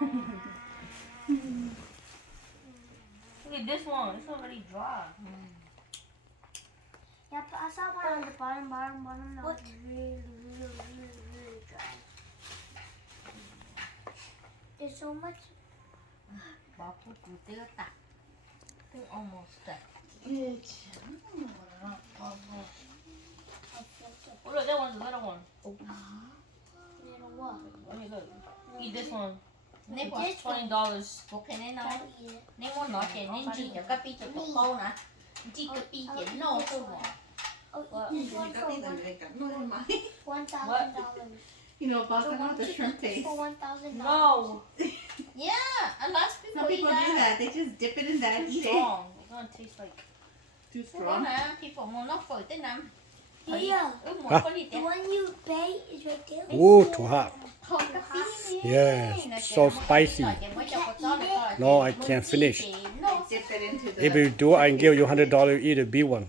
Look at this one. It's already dry. Yeah, but I saw one on the bottom that was really dry. There's so much. Bỏ củ tiêu tạt. It's almost done. Oh look, that one's a little one. Little what? Let me look. Eat this one. This Cost one. $20. Okay, nên nó Don't eat it. nên muốn nói chuyện nên chỉ cho các pi cho tụi cô nè, chỉ cái pi chuyện nô thôi mà. Oh, What? eat this one for $1,000. You know about the shrimp paste. For $1,000. No. Yeah, a lot of Some people people eat do that. that. They just dip it in that and Too eat it. strong. It's gonna taste like. Too Đúng strong. nè, people muốn nó phơi tới năm. Yeah. Muốn có đi The tới. one you bake is right there. Oh, too hot. Thôi các pi đi. Yeah, so spicy. No, I can't finish. Dip it into the. If you do, I can give you $100. Eat a big one.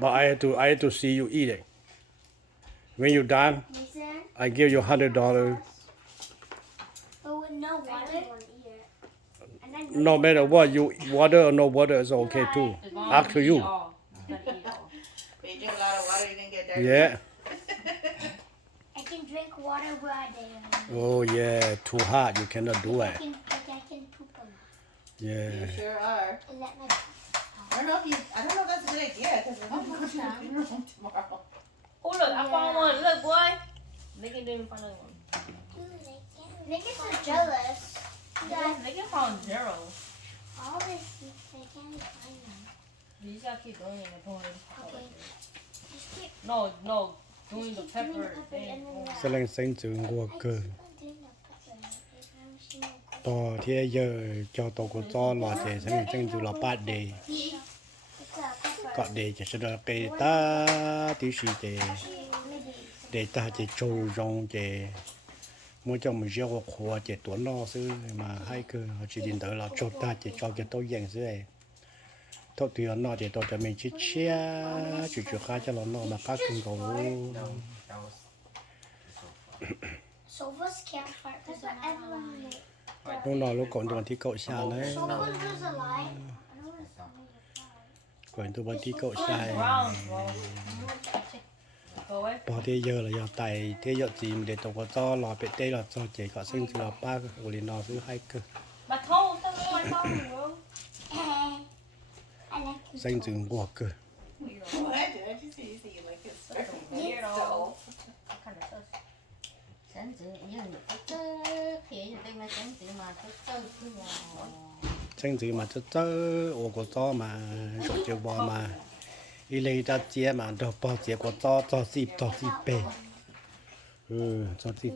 But I had to see you eat it. When you're done, Listen. I give you $100. But with no water. And then No matter what, you water or no water is okay too. It's gonna Up to eat you. it all. It's gonna eat it all. But you drink a lot of water, you're gonna get dirty. Yeah. I can drink water where I did. Oh yeah, too hot. You cannot do I it. can poop on it. Yeah. You sure are. And let my I don't know if that's a good idea because we're going to the funeral home tomorrow. Oh look, I found one. Look, boy. They can do find another one. They get so jealous. They can find zero. All this, they can't find them. You just gotta keep doing it and pulling it. Okay. Just keep, No, doing the keep doing pepper. the pepper and then that. Sẽ lên sinh trường qua cơ. Keep on doing the pepper. Every time she knows. Tò thế giờ cho tổ của cho lò trẻ sẽ sinh trường là bát đề. It's a pepper. Có đề chỉ sẽ là cái ta tí xì đề. Để ta chỉ trâu rong chế. Mỗi trong mình gieo khóa chế tuấn nó xứ mà hai cơ họ chỉ định tới là cho ta chỉ cho cái tôi dành xứ này. Thôi thì nó chỉ tôi cho mình chỉ chia chủ khá cho nó mà các kinh cầu. Sofas can't fart because they're not alive. Lúc nào lúc còn tôi thì cậu xa đấy. Sofas was alive. I know it's Còn tôi thì cậu xa. Brown, bro. Go away. Bỏ thế giờ là giờ tài thế giờ gì để tôi có cho lò bể tê là cho chỉ có sinh từ là ba của liền nó thứ hai cơ. My toe, tell me my toe, bro. I like it. Sinh từ qua cơ. Oh, I just see you like it. Weirdo. Kind of sus. Sáng giờ như tớ khi đây mà sáng giờ mà tớ cứ Sinh từ mà cho ô có cho mà rồi chưa bỏ mà đi lấy ra chia mà đâu bỏ chia có cho xịp bể. Cho xịp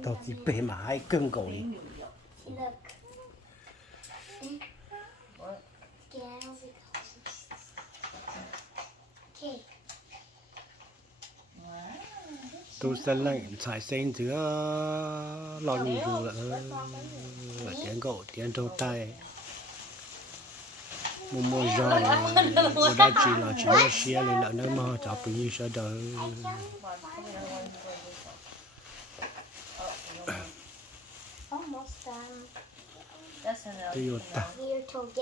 bể mà hai cân cầu đi. Look. What? Okay. Tôi sẽ lại xài sinh từ lo như dù là tiếng cậu tiếng trâu tay. Mua rồi ở đây chỉ là xe lên là nó mà chọc tự nhiên sẽ đỡ. Almost done. That's enough. Toyota. You're told